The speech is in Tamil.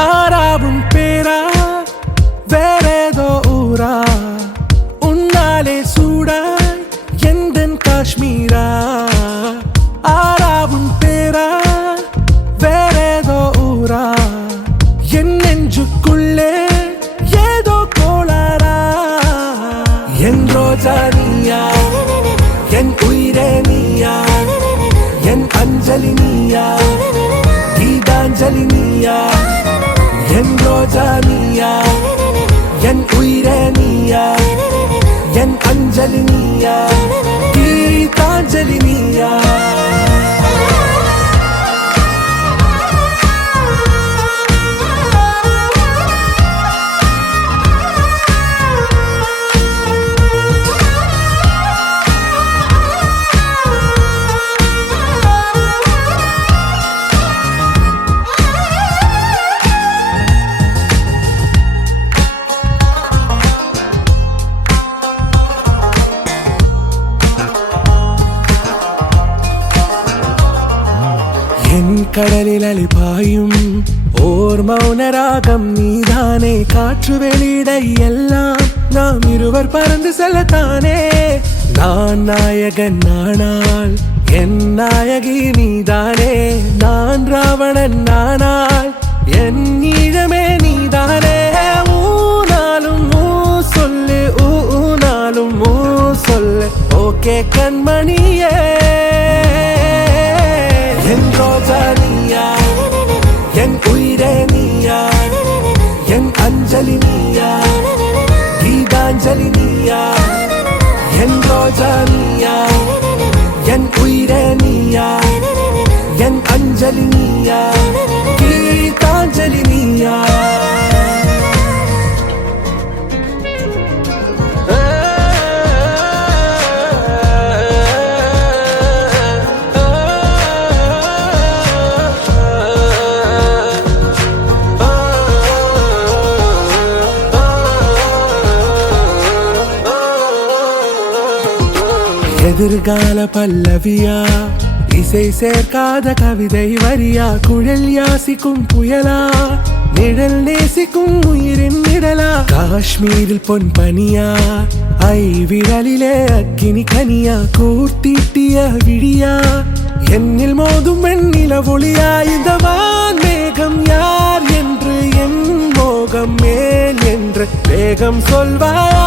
ஆறாவும் பேரா வேறேதோ ஊரா உன்னாலே சூடாய் எந்தன் காஷ்மீரா ஆறாவும் பேரா வேறேதோ ஊரா என் நெஞ்சுக்குள்ளே ஏதோ கோளாரா என் ரோஜா நீயா என் உயிரே நீயா என் அஞ்சலி நீயா கீதாஞ்சலி நீயா என் ரோஜா நீயா என் உயிரே நீயா என் அஞ்சலி நீயா கீதாஞ்சலி நீயா என் கடலில் அலிபாயும் ஓர் மௌன ராகம் நீதானே காற்று வெளியிட எல்லாம் நாம் இருவர் பறந்து செல்லத்தானே நான் நாயகன் நானால் என் நாயகி நீதானே நான் ராவணன் நானால் என் ஈழமே நீதானே ஊனாலும் ஊ சொல்லு ஊனாலும் ஊ சொல்லு ஓகே கண்மணியே என் ரோஜா நீயா என் உயிரே நீயா என் அஞ்சலி நீயா கீதாஞ்சலி நீயா என் ரோஜா நீயா என் உயிரே நீயா என் அஞ்சலி நீயா கீதாஞ்சலி நீயா எதிர்கால பல்லவியா இசை சேர்க்காத கவிதை வரியா குழல் யாசிக்கும் புயலா நிழல் நேசிக்கும் உயிரின் நிழலா காஷ்மீரில் பொன் பனியா ஐ விரலிலே அக்கினி கனியா கூர்த்தீட்டிய விழியா என்னில் மோதும் வெண்ணில ஒளியா இந்த வான் மேகம் யார் என்று என் மோகம் மேல் என்று வேகம் சொல்வாயா